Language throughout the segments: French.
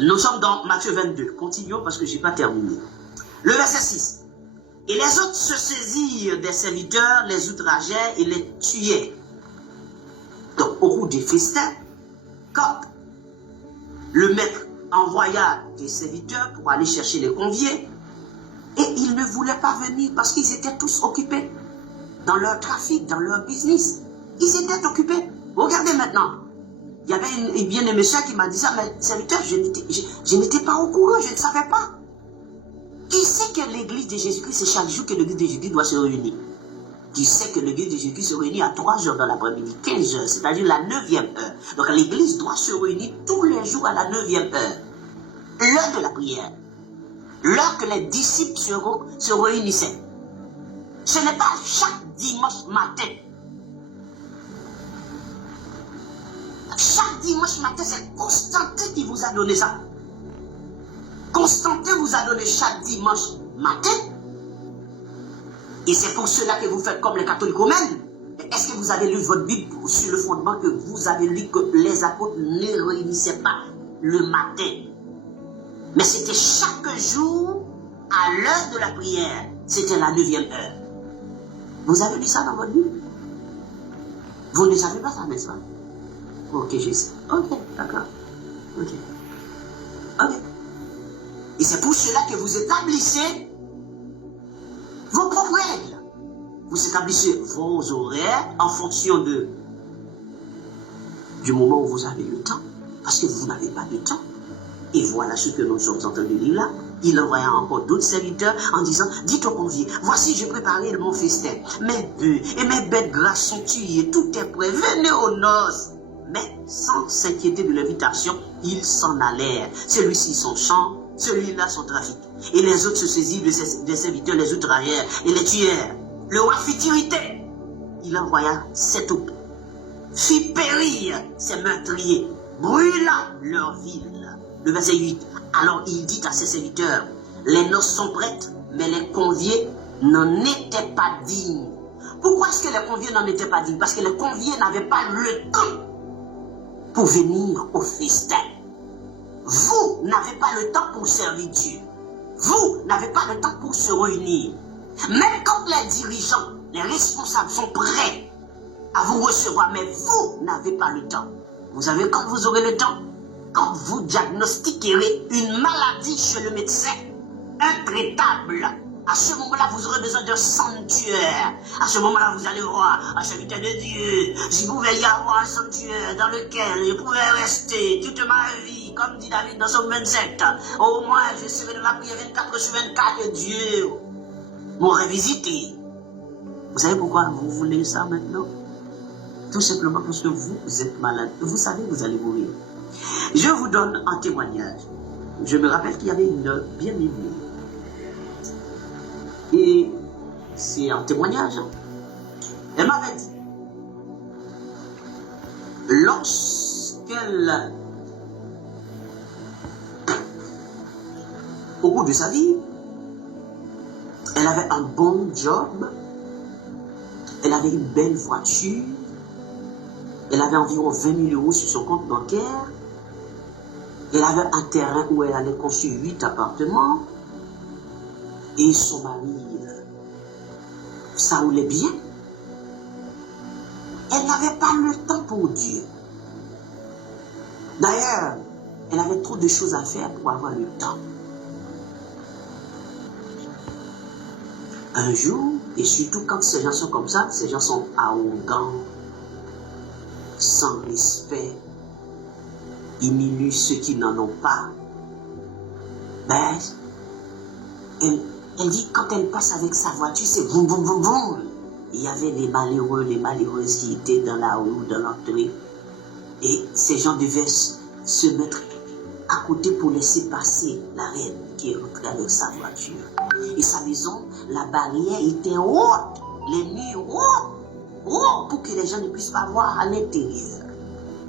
Nous sommes dans Matthieu 22. Continuons parce que je n'ai pas terminé. Le verset 6. Et les autres se saisirent des serviteurs, les outrageaient et les tuaient. Donc, au cours des festins, quand le maître envoya des serviteurs pour aller chercher les conviés, et ils ne voulaient pas venir parce qu'ils étaient tous occupés dans leur trafic, dans leur business. Ils étaient occupés. Regardez maintenant. Il y avait une bien-aimée sœur qui m'a dit ça, mais serviteur, je n'étais pas au courant, je ne savais pas. Qui sait que l'église de Jésus-Christ, c'est chaque jour que l'église de Jésus-Christ doit se réunir? Qui sait que l'église de Jésus-Christ se réunit à 3 heures dans l'après-midi, 15 heures, c'est-à-dire la 9e heure. Donc l'église doit se réunir tous les jours à la 9e heure. L'heure de la prière. L'heure que les disciples se réunissaient. Ce n'est pas chaque dimanche matin. Chaque dimanche matin, c'est Constantin qui vous a donné ça. Constantin vous a donné chaque dimanche matin. Et c'est pour cela que vous faites comme les catholiques romains. Est-ce que vous avez lu votre Bible sur le fondement que vous avez lu que les apôtres ne réunissaient pas le matin? Mais c'était chaque jour, à l'heure de la prière, c'était la 9e heure. Vous avez lu ça dans votre Bible? Vous ne savez pas ça, n'est-ce pas? Ok, je sais. Ok, d'accord. Ok. Ok. Et c'est pour cela que vous établissez vos propres règles. Vous établissez vos horaires en fonction du moment où vous avez le temps. Parce que vous n'avez pas de temps. Et voilà ce que nous sommes en train de lire là. Il envoya encore d'autres serviteurs en disant, dites aux conviés, voici j'ai préparé mon festin. Mes bœufs et mes bêtes grasses sont tuées, tout est prêt, venez aux noces. Mais sans s'inquiéter de l'invitation, ils s'en allèrent. Celui-ci son champ, celui-là son trafic. Et les autres se saisirent des serviteurs, les outragèrent et les tuèrent. Le roi fut irrité. Il envoya 7 troupes, fit périr ses meurtriers, brûla leur ville. Le verset 8. Alors il dit à ses serviteurs, les noces sont prêtes, mais les conviés n'en étaient pas dignes. Pourquoi est-ce que les conviés n'en étaient pas dignes? Parce que les conviés n'avaient pas le temps pour venir au festin. Vous n'avez pas le temps pour servir Dieu. Vous n'avez pas le temps pour se réunir. Même quand les dirigeants, les responsables sont prêts à vous recevoir, mais vous n'avez pas le temps. Vous savez quand vous aurez le temps? Quand vous diagnostiquerez une maladie chez le médecin intraitable. À ce moment-là, vous aurez besoin d'un sanctuaire. À ce moment-là, vous allez voir, à serviteur de Dieu, s'il pouvait y avoir un sanctuaire dans lequel je pouvais rester toute ma vie, comme dit David dans son 27. Au moins, je serai dans la prière 24/24 et Dieu m'aurait visité. Vous savez pourquoi vous voulez ça maintenant? Tout simplement parce que vous êtes malade. Vous savez que vous allez mourir. Je vous donne un témoignage. Je me rappelle qu'il y avait une bien-aimée. Et c'est un témoignage. Elle m'avait dit, lorsqu'elle, au cours de sa vie, elle avait un bon job, elle avait une belle voiture, elle avait environ 20 000 euros sur son compte bancaire, elle avait un terrain où elle allait construire 8 appartements, et son mari, ça roulait bien. Elle n'avait pas le temps pour Dieu. D'ailleurs, elle avait trop de choses à faire pour avoir le temps. Un jour, et surtout quand ces gens sont comme ça, ces gens sont arrogants, sans respect, humilient ceux qui n'en ont pas. Ben, elle dit, quand elle passe avec sa voiture, c'est boum, boum, boum, boum. Il y avait les malheureux, les malheureuses qui étaient dans la rue, dans l'entrée. Et ces gens devaient se mettre à côté pour laisser passer la reine qui est rentrée avec sa voiture. Et sa maison, la barrière était haute, les murs hauts, pour que les gens ne puissent pas voir à l'intérieur.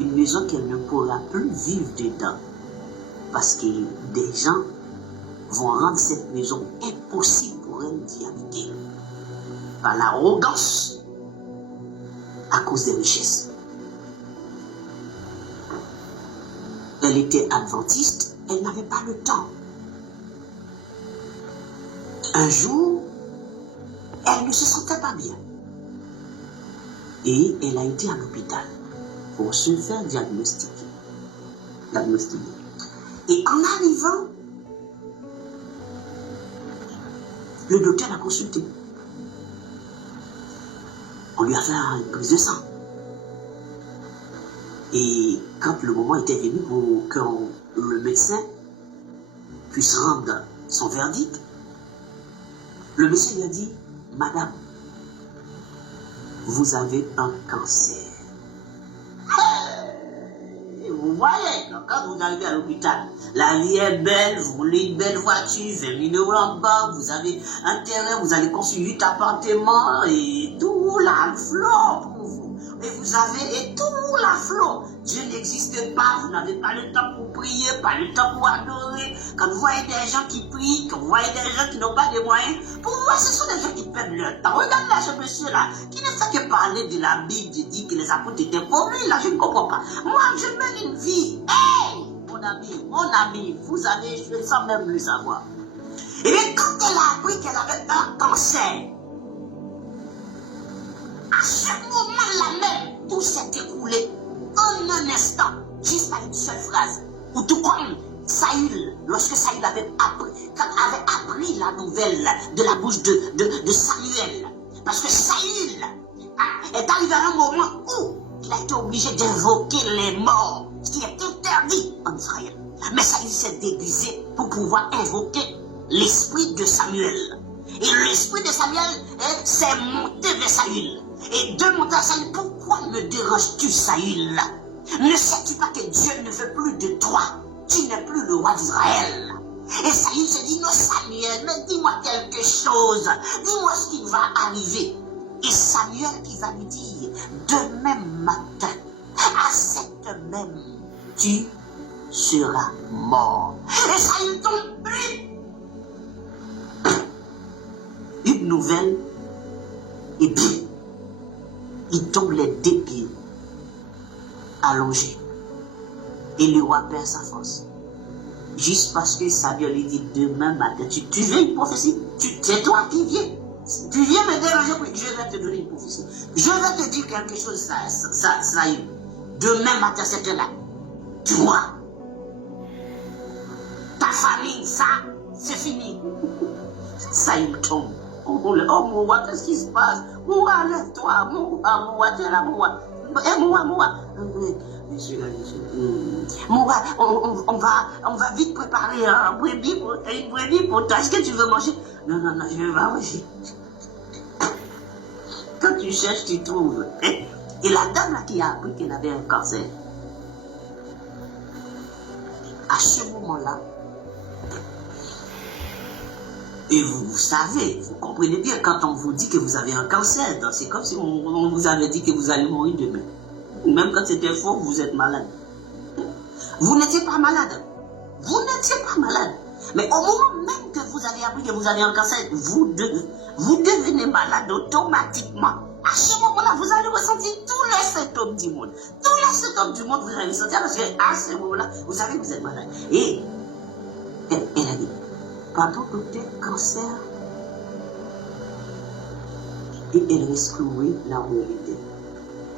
Une maison qu'elle ne pourra plus vivre dedans. Parce que des gens vont rendre cette maison impossible pour elle d'y habiter. Par l'arrogance, à cause des richesses. Elle était adventiste, elle n'avait pas le temps. Un jour, elle ne se sentait pas bien. Et elle a été à l'hôpital pour se faire diagnostiquer. Et en arrivant, le docteur l'a consulté. On lui a fait une prise de sang. Et quand le moment était venu pour que le médecin puisse rendre son verdict, le médecin lui a dit, Madame, vous avez un cancer. Et vous voyez, quand vous arrivez à l'hôpital, la vie est belle, vous voulez une belle voiture, 20 000 € en banque, vous avez un terrain, vous allez construire 8 appartements et tout la flot pour vous. Et vous avez tout la flot. Dieu n'existe pas, vous n'avez pas le temps pour prier, pas le temps pour adorer. Quand vous voyez des gens qui prient, quand vous voyez des gens qui n'ont pas de moyens, pour vous, ce sont des gens qui perdent leur temps. Regardez là ce monsieur-là, qui ne fait que parler de la Bible, de dire que les apôtres étaient pauvres. Lui, là, je ne comprends pas. Moi, je mène une vie. Hey, mon ami, vous avez échoué sans même le savoir. Et bien, quand elle a appris qu'elle avait un cancer, à ce moment-là même, tout s'est écoulé en un instant, juste à une seule phrase. Ou tout comme Saül, lorsque Saül avait appris la nouvelle de la bouche de Samuel. Parce que Saül est arrivé à un moment où il a été obligé d'invoquer les morts, ce qui est interdit en Israël. Mais Saül s'est déguisé pour pouvoir invoquer l'esprit de Samuel. Et l'esprit de Samuel s'est monté vers Saül. Et demanda à Saül, pourquoi me déranges-tu, Saül? Ne sais-tu pas que Dieu ne veut plus de toi? Tu n'es plus le roi d'Israël. Et Saül se dit, non Samuel, mais dis-moi quelque chose. Dis-moi ce qui va arriver. Et Samuel qui va lui dire, demain matin, à cette même, tu seras mort. Et Saül tombe, une nouvelle, et puis, il tombe les deux pieds allongés. Et le roi perd sa force. Juste parce que Samuel lui dit demain matin, tu veux une prophétie? C'est toi qui viens. Tu viens me déranger, je vais te donner une prophétie. Je vais te dire quelque chose, Saül. Demain matin, cette heure-là, toi, ta famille, ça, c'est fini. Saül tombe. Oh mon roi, qu'est-ce qui se passe? Mon roi, lève-toi. Mon roi, tu es là, mon roi. Mon roi. Mon roi, on va vite préparer une brebis pour toi. Est-ce que tu veux manger? Non, je vais pas manger. Quand tu cherches, tu trouves. Et la dame là qui a appris qu'elle avait un cancer, à ce moment-là, et vous savez, vous comprenez bien, quand on vous dit que vous avez un cancer, c'est comme si on vous avait dit que vous allez mourir demain. Ou même quand c'était faux, vous êtes malade. Vous n'étiez pas malade. Vous n'étiez pas malade. Mais au moment même que vous avez appris que vous avez un cancer, vous devenez malade automatiquement. À ce moment-là, vous allez ressentir tous les symptômes du monde. Tous les symptômes du monde, vous allez ressentir parce qu'à ce moment-là, vous savez que vous êtes malade. Et elle a dit, pardon, docteur, cancer. Et elle reste clouée là où elle était.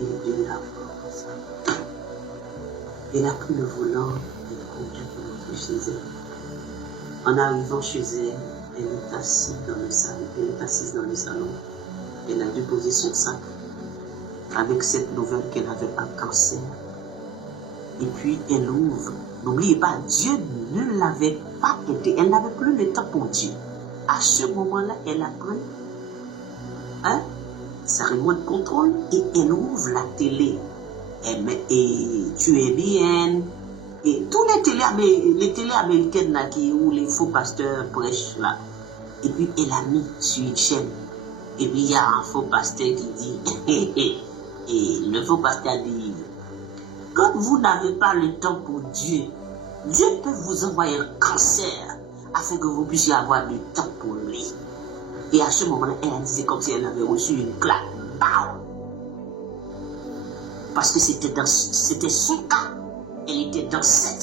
Et de la force. Elle a pris le volant et conduit pour rentrer chez elle. En arrivant chez elle, elle est assise dans le salon. Elle a déposé son sac avec cette nouvelle qu'elle avait un cancer. Et puis elle ouvre. N'oubliez pas, Dieu ne l'avait pas aidée. Elle n'avait plus le temps pour Dieu. À ce moment-là, elle a pris sa remote contrôle et elle ouvre la télé. Et tu es bien. Et tous les télés américaines là, où les faux pasteurs prêchent là. Et puis elle a mis sur une chaîne. Et puis il y a un faux pasteur qui dit, et le faux pasteur dit, quand vous n'avez pas le temps pour Dieu, Dieu peut vous envoyer un cancer afin que vous puissiez avoir du temps pour lui. Et à ce moment-là, elle a dit, c'est comme si elle avait reçu une claque. Pow! Parce que c'était son cas. Elle était dans cette